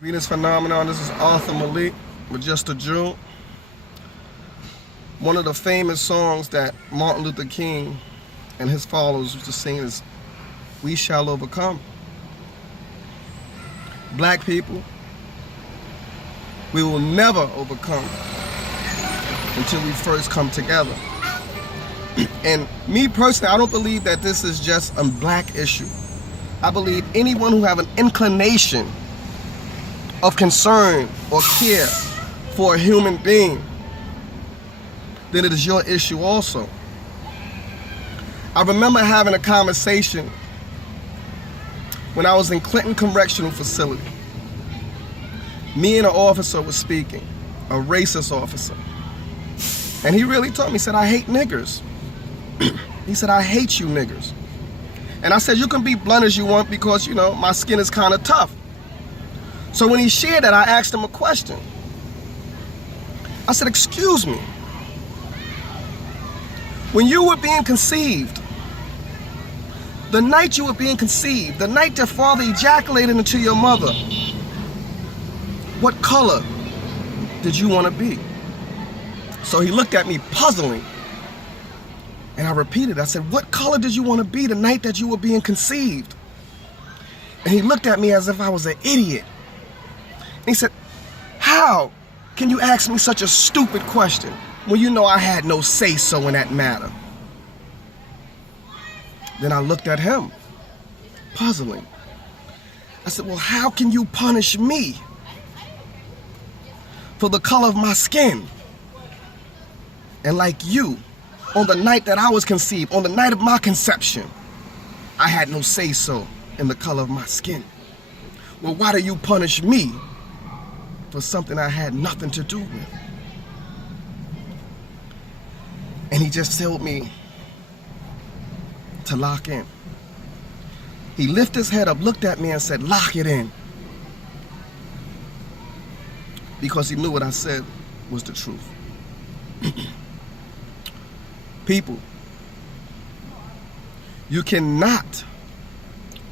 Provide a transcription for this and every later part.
Venus Phenomenon, this is Arthur Malik with Just a Jew. One of the famous songs that Martin Luther King and his followers used to sing is "We Shall Overcome." Black people, we will never overcome until we first come together. And me personally, I don't believe that this is just a black issue. I believe anyone who have an inclination of concern or care for a human being, then it is your issue also. I remember having a conversation when I was in Clinton Correctional Facility. Me and an officer was speaking, a racist officer. And he really told me, he said, "I hate niggers." He said, "I hate you niggers." And I said, "You can be blunt as you want because, you know, my skin is kind of tough." So when he shared that, I asked him a question. I said, "Excuse me, when you were being conceived, the night you were being conceived, the night your father ejaculated into your mother, what color did you want to be?" So he looked at me puzzling. And I repeated, I said, "What color did you want to be the night that you were being conceived?" And he looked at me as if I was an idiot. And he said, "How can you ask me such a stupid question when you know I had no say-so in that matter?" Then I looked at him, puzzling. I said, "Well, how can you punish me for the color of my skin? And like you, on the night that I was conceived, on the night of my conception, I had no say-so in the color of my skin. Well, why do you punish me for something I had nothing to do with?" And he just told me to lock in. He lifted his head up, looked at me and said, "Lock it in." Because he knew what I said was the truth. People, you cannot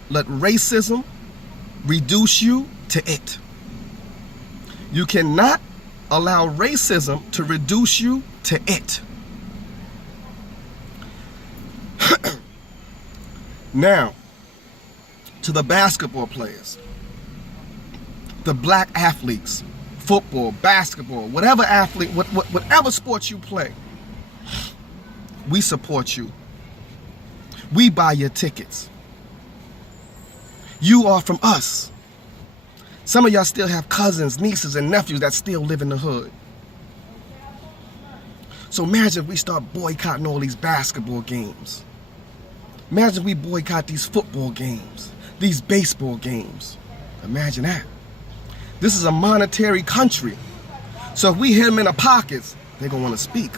let racism reduce you to it. You cannot allow racism to reduce you to it. Now, to the basketball players, the black athletes, football, basketball, whatever athlete, whatever sport you play, we support you. We buy your tickets. You are from us. Some of y'all still have cousins, nieces, and nephews that still live in the hood. So imagine if we start boycotting all these basketball games. Imagine if we boycott these football games, these baseball games. Imagine that. This is a monetary country. So if we hit them in the pockets, they're gonna wanna speak.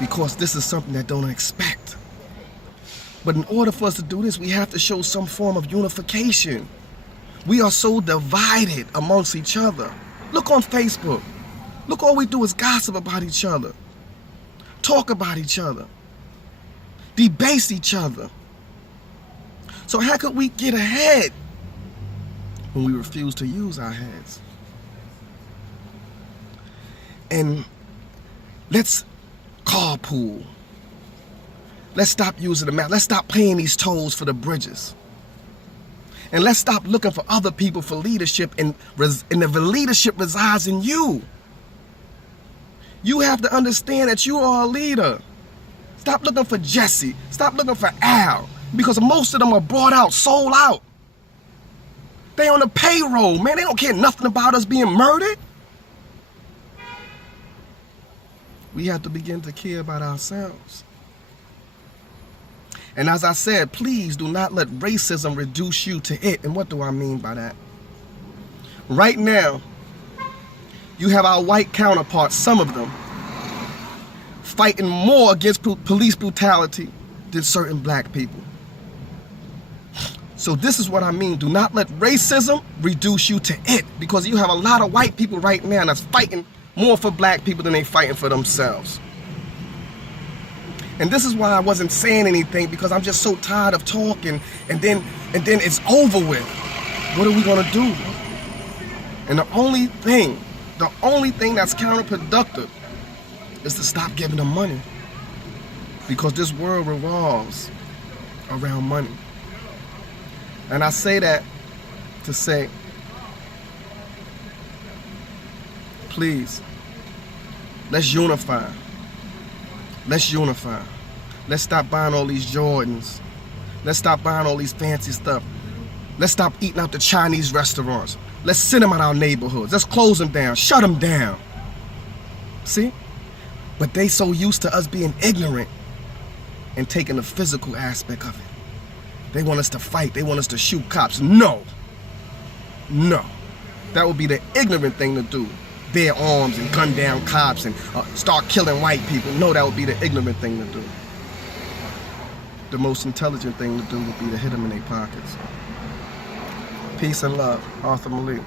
Because this is something that don't expect. But in order for us to do this, we have to show some form of unification. We are so divided amongst each other. Look on Facebook. Look, all we do is gossip about each other, talk about each other, debase each other. So how could we get ahead when we refuse to use our heads? And let's carpool. Let's stop using the map. Let's stop paying these tolls for the bridges. And let's stop looking for other people for leadership, and the leadership resides in you. You have to understand that you are a leader. Stop looking for Jesse. Stop looking for Al. Because most of them are brought out, sold out. They on the payroll, man. They don't care nothing about us being murdered. We have to begin to care about ourselves. And as I said, please do not let racism reduce you to it. And what do I mean by that? Right now, you have our white counterparts, some of them, fighting more against police brutality than certain black people. So this is what I mean. Do not let racism reduce you to it. Because you have a lot of white people right now that's fighting more for black people than they fighting for themselves. And this is why I wasn't saying anything, because I'm just so tired of talking and then it's over with. What are we gonna do? And the only thing that's counterproductive is to stop giving them money. Because this world revolves around money. And I say that to say, please, let's unify. Let's unify. Let's stop buying all these Jordans. Let's stop buying all these fancy stuff. Let's stop eating out the Chinese restaurants. Let's send them out our neighborhoods. Let's close them down. Shut them down. See? But they so used to us being ignorant and taking the physical aspect of it. They want us to fight. They want us to shoot cops. No. No. That would be the ignorant thing to do. Bear arms and gun down cops and start killing white people. No, that would be the ignorant thing to do. The most intelligent thing to do would be to hit them in their pockets. Peace and love. Arthur Malik.